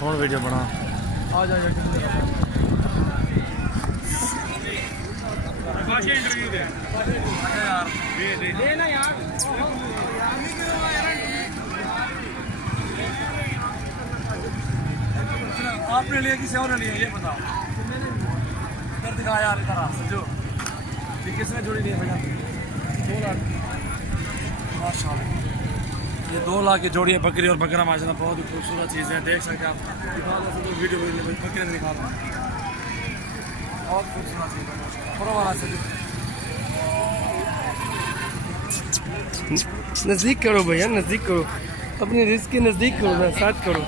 कौन वीडियो बना आ जा आपने लिया किसी और ने लिया ये बताओ इधर दिखा यार इधर समझो ये किसने जोड़ी ली है भैया 2 लाख माशाल्लाह ये 2 लाख की जोड़ी है बकरी और बकरा माशाल्लाह बहुत ही खूबसूरत चीज़ है देख सकते हैं आप दिखा दो तो वीडियो बकरे में दिखा दो बहुत खूबसूरत चीज़ है नज़दीक करो भैया, नज़दीक करो, अपने रिस्क के नज़दीक करो ना, साथ करो।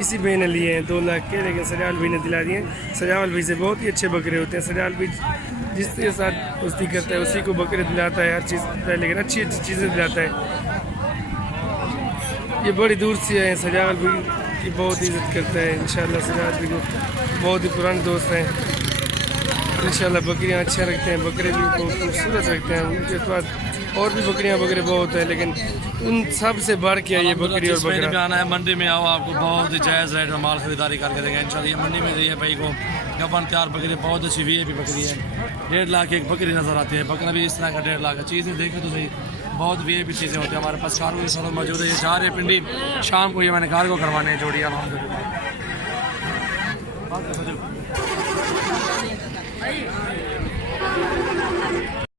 इसी भाई ने लिए हैं 2 लाख के, लेकिन सजावल भाई ने दिला दिए। सजावल भाई से बहुत ही अच्छे बकरे होते हैं। सजावल भाई जिसके साथ कुश्ती करता है उसी को बकरे दिलाता है, हर चीज़ लेकिन अच्छी अच्छी चीज़ें दिलाता है। ये बड़ी दूर से आए हैं। सजावल भाई की बहुत इज्जत करता है। इंशाल्लाह सजावल भाई को बहुत ही पुराने दोस्त हैं। इंशाल्लाह बकरियाँ अच्छा रखते हैं, बकरे भी बहुत खूबसूरत रखते हैं। उनके पास और भी बकरियाँ बकरे बहुत हैं, लेकिन उन सब से बढ़ के ये बकरी और बकरा। में आना है मंडी में आओ, आपको बहुत ही जायज़ रेट में माल खरीदारी करके देंगे इंशाल्लाह। ये मंडी में है भाई को गबन तैयार बकरी बहुत अच्छी VIP बकरी है। 1.5 लाख की एक बकरी नज़र आती है, बकरा भी इस तरह का 1.5 लाख का। चीज़ें देखें तो सही बहुत VIP चीज़ें होती है। हमारे पास कारों की सरों मौजूद है। ये जा रहे पिंडी शाम को, ये मैंने कार को करवाने जोड़ी अलहमदुलिल्लाह।